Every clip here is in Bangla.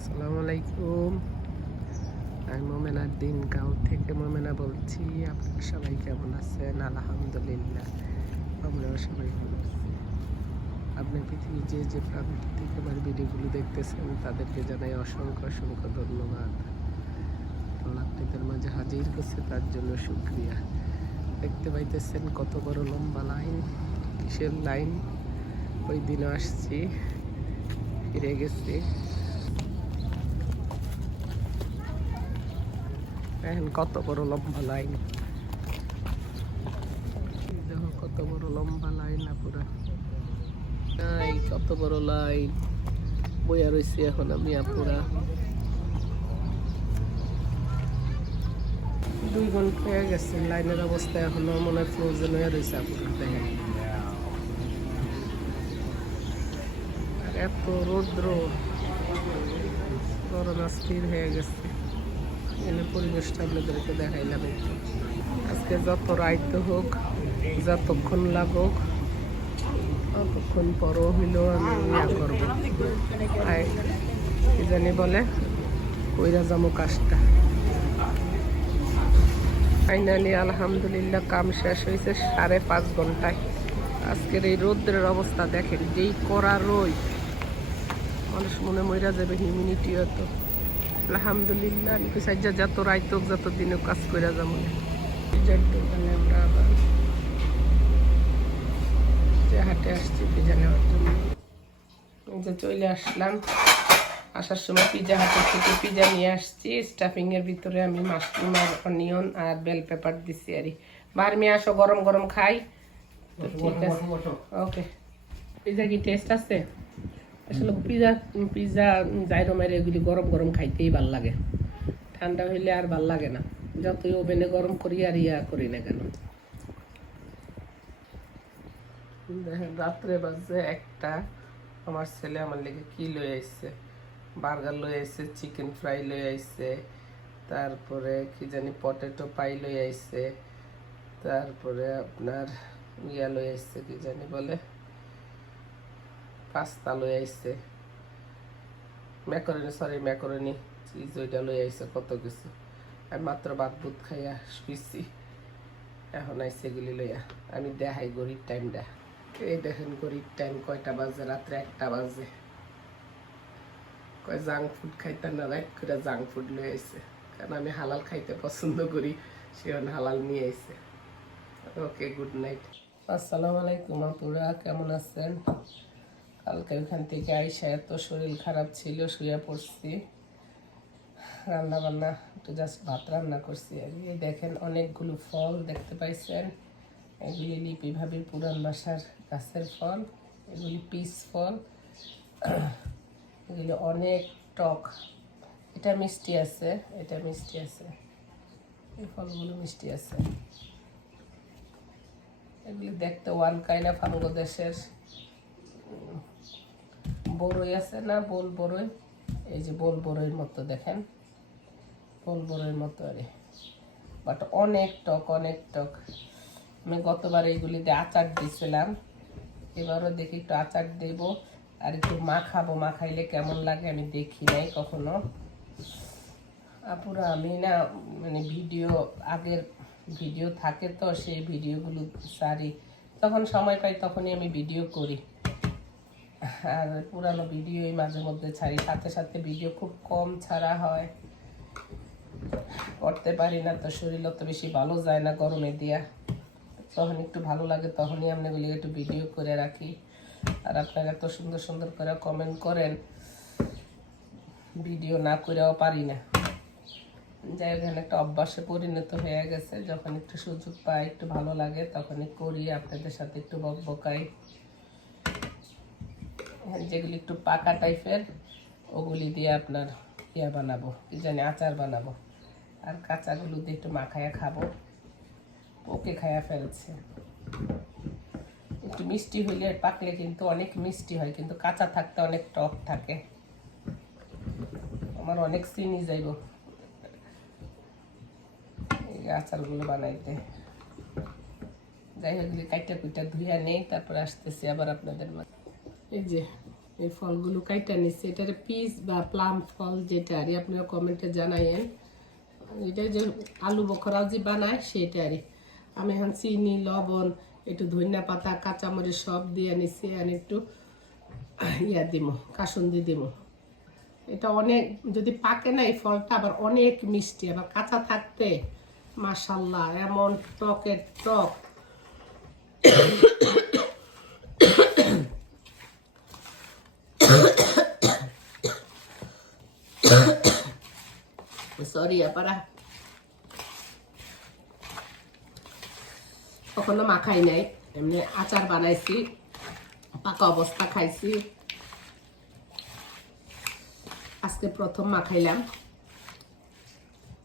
আসসালামু আলাইকুম আমি মোমেনার দিন গাঁও থেকে মোমেনা বলছি, আপনারা সবাই কেমন আছেন? আলহামদুলিল্লাহ, আমরাও সবাই ভালো আছি। আপনি পৃথিবীর যে যে প্রান্ত থেকে আমার ভিডিওগুলো দেখতেছেন, তাদেরকে জানাই অসংখ্য অসংখ্য ধন্যবাদ। আপনাদের মাঝে হাজির করছে তার জন্য শুক্রিয়া। দেখতে পাইতেছেন কত বড় লম্বা লাইন, কিসের লাইন? ওই দিনও আসছি, ফিরে গেছি। দেখেন কত বড় লম্বা লাইন। দেখো কত বড় লম্বা লাইন পুরা। এই কত বড় লাইন। বইয়া রয়েছি এখন আমি আপুরা দুই ঘণ্টা হয়ে গেছে, লাইনের অবস্থা এখনও মনে হয় ফ্রোজেন হয়ে রয়েছে আপুরা দেখেন। এত রৌদ্র। করোনা স্থির হয়ে গেছে। এনে পরিবেশটা আপনাদেরকে দেখাইলাম একটু। আজকে যত রাইতে হোক, যতক্ষণ লাগুক, ততক্ষণ পরও হইলেও আমি ইয়া করব। কি জানি বলে? কইরা যাব কাজটা। ফাইনালি আলহামদুলিল্লাহ, কাম শেষ হয়েছে সাড়ে পাঁচ ঘন্টায়। আজকের এই রৌদ্রের অবস্থা দেখেন, যেই করা রোদ। মানুষ মনে মইরা যাবে হিউমিনিটি হতো আলহামদুলিল্লাহ আমি যত রাইত যত দিনে কাজ করে যাব পিজার দোকানে আমরা আবার হাটে আসছি পিজা নেওয়ার জন্য। যে চলে আসলাম। আসার সময় পিজা হাটের থেকে পিজা নিয়ে আসছি। স্টাফিং এর ভিতরে আমি মাশরুম আর অনিয়ন আর বেল পেপার দিছি আর বার মেয়ে আসো গরম গরম খাই। তো ঠিক আছে। ওকে পিজা কি টেস্ট আছে? আসলে পিজা পিজা জাইরোমের এগুলি গরম গরম খাইতেই ভালো লাগে। ঠান্ডা হইলে আর ভালো লাগে না। যতই ওভেনে গরম করি আর ইয়া করি না কেন। রাত্রে বাজে একটা। আমার ছেলে আমার লেগে কি লয়ে আসছে বার্গার লয়ে আসছে চিকেন ফ্রাই লয়ে আসছে তারপরে কি জানি পটেটো পাই লয়ে আসছে তারপরে আপনার ইয়া লয়ে আসছে কি জানি বলে? পাস্তা লয়ে আইছে। ম্যাকরনি সরি ম্যাকরনি চিজ ওইটা লয়ে আইছে, কত কিছু। আমি মাত্র ভাত বুত খাইয়া শুইছি। এখন আইসে এগুলি লইয়া। আমি দেখাই গরিব টাইমটা এই দেখেন গরিব টাইম কয়টা বাজে? রাত্রে একটা বাজে। কয় জাঙ্ক ফুড খাইতে না, রাইট করে জাঙ্ক ফুড লয়ে আইছে। কারণ আমি হালাল খাইতে পছন্দ করি, সে হালাল নিয়ে আইছে। ওকে গুড নাইট আসসালামু আলাইকুম, আপুরা, কেমন আছেন? কালকে ওখান থেকে আইসা এত শরীর খারাপ ছিল শুয়ে পড়ছি। রান্না বান্না একটু জাস্ট ভাত রান্না করছি আর দেখেন অনেকগুলো ফল দেখতে পাইছেন। এগুলি লিপি ভাবির পুরান বাসার গাছের ফল, এগুলি পিস ফল। এগুলি অনেক টক। এটা মিষ্টি আছে, এটা মিষ্টি আছে। এই ফলগুলো মিষ্টি আছে। এগুলি দেখতে ওয়ান কাইনা ফাঙ্গো দেশের বড়ই আছে না বোল বড়ই এই যে বোল বড়ইয়ের মতো দেখেন। বোল বড়ইয়ের মতো আরে। বাট অনেক টক অনেক টক। আমি গতবার এইগুলিতে আচার দিয়েছিলাম। এবারও দেখি একটু আচার দেব আর একটু মাখাবো, মাখাইলে কেমন লাগে আমি দেখি নাই কখনো। আপুরা, আমি না মানে ভিডিও, আগের ভিডিও থাকে তো সেই ভিডিওগুলো সারি। তখন সময় পাই তখনই আমি ভিডিও করি। আর পুরানো ভিডিওই মাঝে মধ্যে ছাড়ি। সাথে সাথে ভিডিও খুব কম ছাড়া হয়। করতে পারি না তো শরীর অত বেশি ভালো যায় না গরমে দিয়া। তখন একটু ভালো লাগে, তখনই আপনাগুলি একটু ভিডিও করে রাখি। আর আপনারা এত সুন্দর সুন্দর করে কমেন্ট করেন, ভিডিও না করেও পারি না। যাই হোক একটা অভ্যাসে পরিণত হয়ে গেছে। যখন একটু সুযোগ পাই, একটু ভালো লাগে, তখনই করি। আপনাদের সাথে একটু বক বকাই যেগুলি একটু পাকা টাইপের ওগুলি দিয়ে আপনার ইয়া বানাবো, কি জানি আচার বানাবো। আর কাঁচাগুলো দিয়ে একটু মাখায়া খাব। ওকে খায়া ফেলছে। একটু মিষ্টি হইলে পাকলে কিন্তু অনেক মিষ্টি হয়, কিন্তু কাঁচা থাকতে অনেক টক থাকে। আমার অনেক চিনি যাইব। এই আচারগুলো বানাইতে। যাই হোক কাইটা কুইটা ধুইয়া নেই, তারপর আসতেছি আবার আপনাদের মাঝে। এই যে, এই ফলগুলো কাইটা নিচ্ছে, এটার পিস বা প্লাম ফল যেটা আর আপনারা কমেন্টে জানাইয়েন। এটা যে আলু বখরাও যে বানায় সেটা আর আমি এখন চিনি, লবণ, একটু ধনিয়া পাতা, কাঁচামরিচ সব দিয়ে নিছি আর একটু ইয়া দিব কাসুন্দি দিব এটা অনেক, যদি পাকে না এই ফলটা, আবার অনেক মিষ্টি, আবার কাঁচা থাকতে মাসাল্লাহ এমন টকের টক সরি আপারা কখনো মাখাই নাই এমনি আচার বানাইছি পাকা অবস্থা খাইছি আজকে প্রথম মাখাইলাম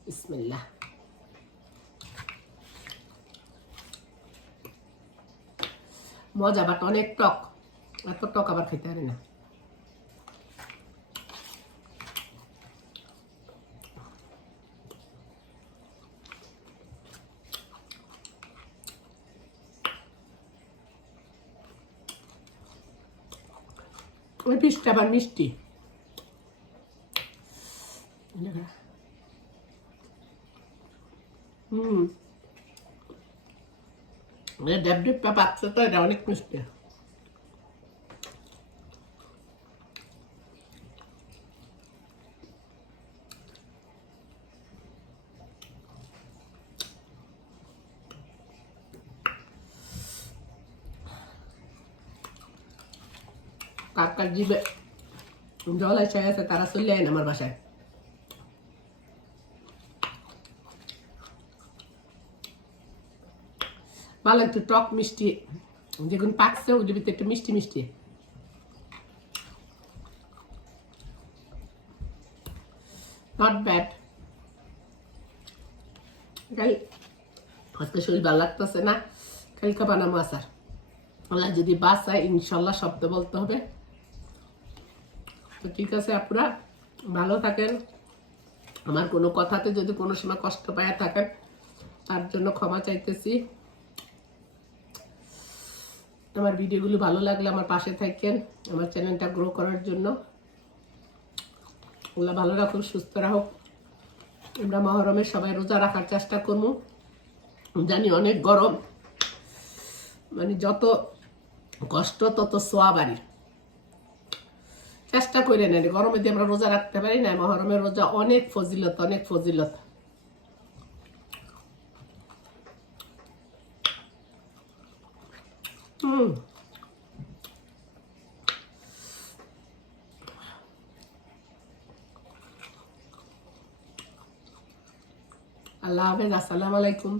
বিসমিল্লাহ মজা বাট অনেক টক এত টক আবার খাইতে পারি না ওই পিসটা আবার মিষ্টি। হুম। ডেব ডিপ পাচ্ছে তো এটা অনেক মিষ্টি। কাকার জিবে। জল এসে গেছে, তারা চলে আমার বাসায়। ভালো, একটু টক মিষ্টি। পাকছে একটু মিষ্টি মিষ্টি। নট ব্যাড খালি আজকে শরীর ভালো লাগতেছে না কালকে বানাবো আসার। আল্লাহ যদি বাসায় ইনশাল্লাহ শব্দ বলতে হবে। তো ঠিক আছে আপনারা ভালো থাকেন। আমার কোনো কথাতে যদি কোনো সময় কষ্ট পায় থাকেন, তার জন্য ক্ষমা চাইতেছি। আমার ভিডিওগুলো ভালো লাগলে আমার পাশে থাকেন, আমার চ্যানেলটা গ্রো করার জন্য। ওগুলো ভালো রাখুন সুস্থ রাখুক। আমরা মহরমে সবাই রোজা রাখার চেষ্টা করব। জানি অনেক গরম। মানে যত কষ্ট, তত সোয়া বাড়ি চেষ্টা করে নেন গরমে দিয়ে আমরা রোজা রাখতে পারি না মহরমের রোজা অনেক ফজিলত অনেক ফজিলত। আল্লাহ হাফেজ, আসসালামু আলাইকুম।